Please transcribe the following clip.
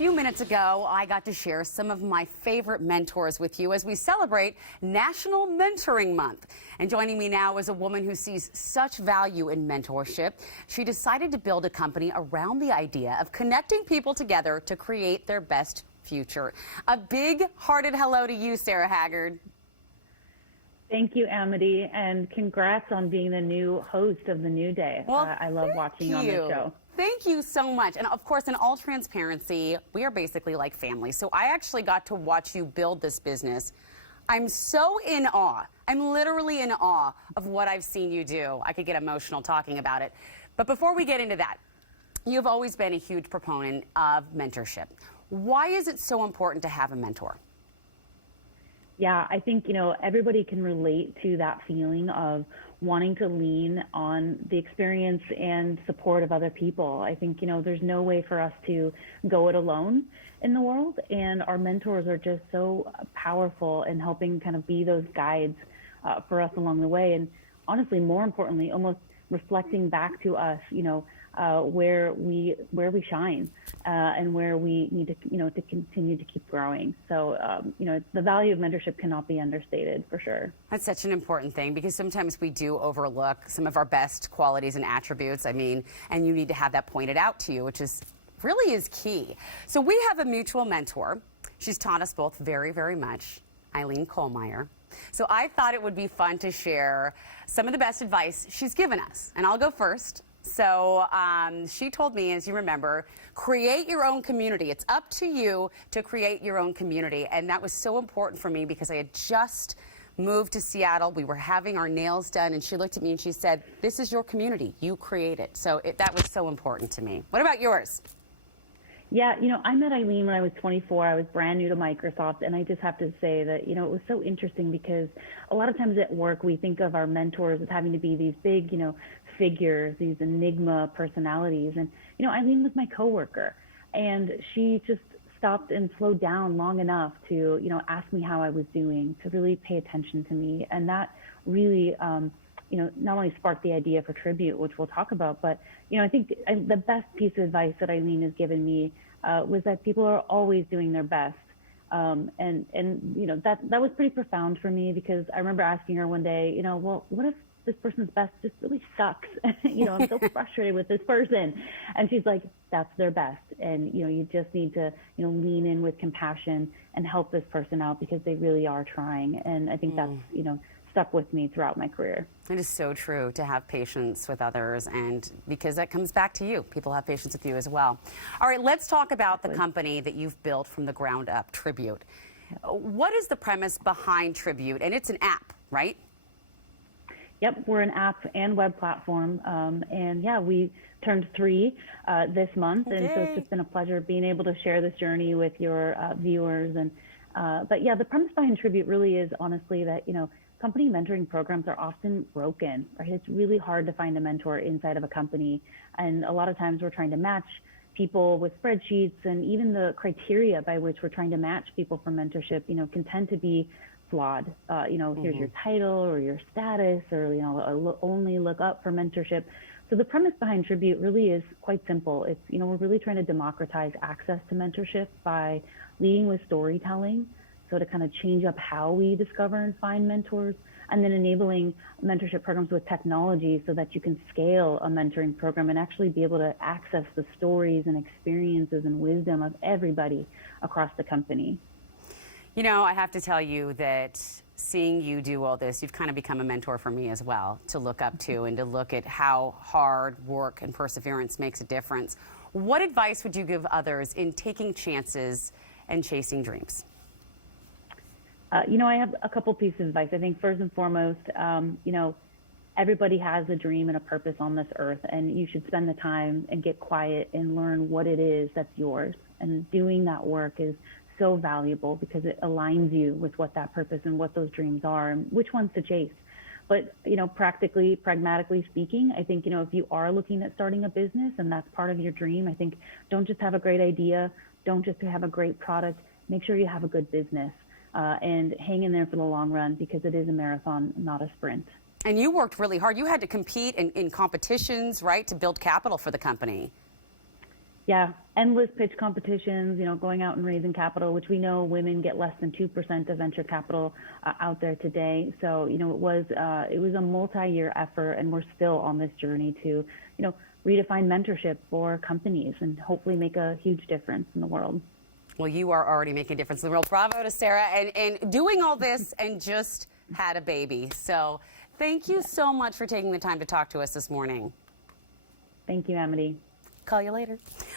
few minutes ago, I got to share some of my favorite mentors with you as we celebrate National Mentoring Month. And joining me now is a woman who sees such value in mentorship. She decided to build a company around the idea of connecting people together to create their best future. A big-hearted hello to you, Sarah Haggard. Thank you, Amity, and congrats on being the new host of The New Day. Well, I love watching you on the show. Thank you so much. And of course, in all transparency, we are basically like family. So I actually got to watch you build this business. I'm so in awe. I'm literally in awe of what I've seen you do. I could get emotional talking about it. But before we get into that, you've always been a huge proponent of mentorship. Why is it so important to have a mentor? Yeah, I think, everybody can relate to that feeling of wanting to lean on the experience and support of other people. I think, there's no way for us to go it alone in the world. And our mentors are just so powerful in helping kind of be those guides for us along the way. And honestly, more importantly, almost reflecting back to us, where we shine and where we need to continue to keep growing. So the value of mentorship cannot be understated, for sure. That's such an important thing, because sometimes we do overlook some of our best qualities and attributes. And you need to have that pointed out to you, which really is key. So we have a mutual mentor. She's taught us both very, very much, Eileen Kohlmeyer. So I thought it would be fun to share some of the best advice she's given us. And I'll go first. So she told me, as you remember, create your own community. It's up to you to create your own community. And that was so important for me because I had just moved to Seattle. We were having our nails done, and she looked at me and she said, "This is your community. You create it." So that was so important to me. What about yours? Yeah, I met Eileen when I was 24. I was brand new to Microsoft, and I just have to say that, it was so interesting because a lot of times at work we think of our mentors as having to be these big, figures, these enigma personalities. And, Eileen was my coworker, and she just stopped and slowed down long enough to, ask me how I was doing, to really pay attention to me. And that really, not only sparked the idea for Tribute, which we'll talk about, but, I think the best piece of advice that Eileen has given me was that people are always doing their best. And that was pretty profound for me, because I remember asking her one day, well, what if this person's best just really sucks? I'm so frustrated with this person. And she's like, that's their best. And, you just need to, lean in with compassion and help this person out, because they really are trying. And I think that's, stuck with me throughout my career. It is so true to have patience with others, and because that comes back to you. People have patience with you as well. All right, let's talk about the company that you've built from the ground up, Tribute. What is the premise behind Tribute? And it's an app, right? Yep, we're an app and web platform. And yeah, we turned 3 this month. And so it's just been a pleasure being able to share this journey with your viewers. And but yeah, the premise behind Tribute really is honestly that, company mentoring programs are often broken, right? It's really hard to find a mentor inside of a company. And a lot of times we're trying to match people with spreadsheets, and even the criteria by which we're trying to match people for mentorship, can tend to be flawed. Here's your title or your status, or, only look up for mentorship. So the premise behind Tribute really is quite simple. It's, we're really trying to democratize access to mentorship by leading with storytelling. So to kind of change up how we discover and find mentors, and then enabling mentorship programs with technology so that you can scale a mentoring program and actually be able to access the stories and experiences and wisdom of everybody across the company. I have to tell you that seeing you do all this, you've kind of become a mentor for me as well, to look up to and to look at how hard work and perseverance makes a difference. What advice would you give others in taking chances and chasing dreams? I have a couple pieces of advice. I think first and foremost, everybody has a dream and a purpose on this earth, and you should spend the time and get quiet and learn what it is that's yours. And doing that work is so valuable because it aligns you with what that purpose and what those dreams are and which ones to chase. But, pragmatically speaking, I think, if you are looking at starting a business and that's part of your dream, I think don't just have a great idea, don't just have a great product, make sure you have a good business. And hang in there for the long run, because it is a marathon, not a sprint. And you worked really hard. You had to compete in competitions, right, to build capital for the company. Yeah, endless pitch competitions, going out and raising capital, which we know women get less than 2% of venture capital out there today. So, it was a multi-year effort, and we're still on this journey to, redefine mentorship for companies and hopefully make a huge difference in the world. Well, you are already making a difference in the world. Bravo to Sarah and doing all this and just had a baby. So thank you so much for taking the time to talk to us this morning. Thank you, Amity. Call you later.